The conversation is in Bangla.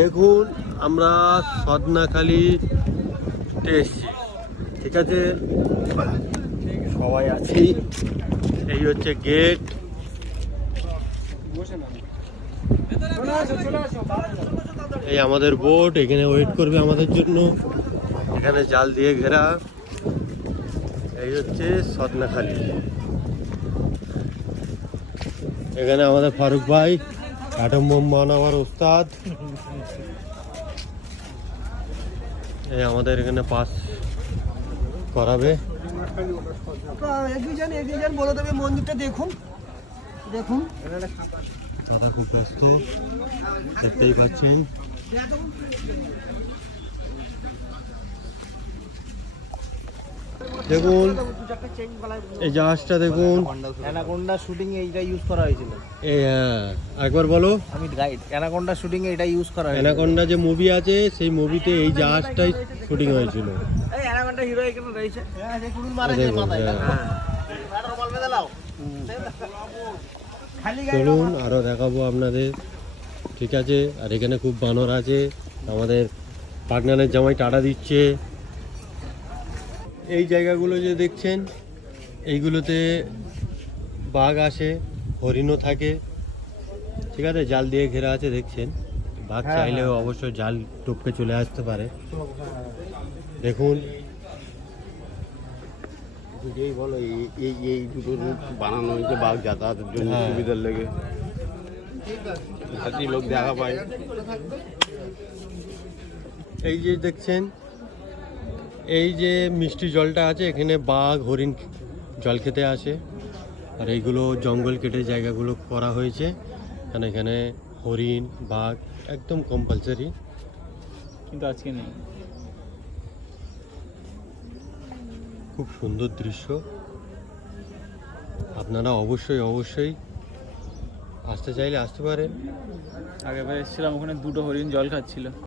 দেখুন আমরা সদনাখালিতে এসছি, ঠিক আছে, সবাই আছি। এই হচ্ছে গেট। এই আমাদের বোট এখানে ওয়েট করবে আমাদের জন্য, এখানে জাল দিয়ে ঘেরা। এই হচ্ছে সদনাখালি। এখানে আমাদের ফারুক ভাই অ্যাটম বোম বানাবার ওস্তাদ। এই আমাদের এখানে পাস করাবে। বলে দেবে মন্দিরটা দেখুন দেখুন। দাদা খুব ব্যস্ত, দেখতেই পাচ্ছেন। দেখুন এই জাহাজটা দেখুন। অ্যানাকোন্ডা শুটিং এ এইটা ইউজ করা হয়েছিল। এই হ্যাঁ, একবার বলো। আমি রাইট, অ্যানাকোন্ডা শুটিং এ এটা ইউজ করা হয়েছিল। অ্যানাকোন্ডা যে মুভি আছে সেই মুভিতে এই জাহাজটাই শুটিং হয়েছিল। এই অ্যানাকোন্ডা হিরো এখানে রয়েছে। হ্যাঁ, যে কুড়ুল মারে যে দেখুন, মাথায়। হ্যাঁ। হ্যাঁ, মাথার বল বেঁধে দাও। খালি গায়ে চলুন আরো দেখাবো আপনাদের, ঠিক আছে। আর এখানে খুব বানর আছে, আমাদের পাগনানের জামাই টাটা দিচ্ছে। এই জায়গাগুলো যে দেখছেন, এইগুলোতে বাঘ আসে, হরিণও থাকে, ঠিক আছে। জাল দিয়ে ঘেরা আছে দেখছেন। বাঘ চাইলেও অবশ্যই জাল টপকে চলে আসতে পারে। দেখুন যেই বলো এই এই দুটো রুট বানানো হয়েছে বাঘ যাতায়াতের জন্য, হ্যাঁ। সুবিধার লেগে, যাতে লোক দেখা পায়। এই যে দেখছেন, এই যে মিষ্টি জলটা আছে, এখানে বাঘ হরিণ জল খেতে আসে। আর এইগুলো জঙ্গল কেটে জায়গাগুলো করা হয়েছে, কারণ এখানে হরিণ বাঘ একদম কম্পালসারি। কিন্তু আজকে নেই। খুব সুন্দর দৃশ্য, আপনারা অবশ্যই অবশ্যই আসতে চাইলে আসতে পারেন। আগেরবার এসেছিলাম, ওখানে দুটো হরিণ জল খাচ্ছিল।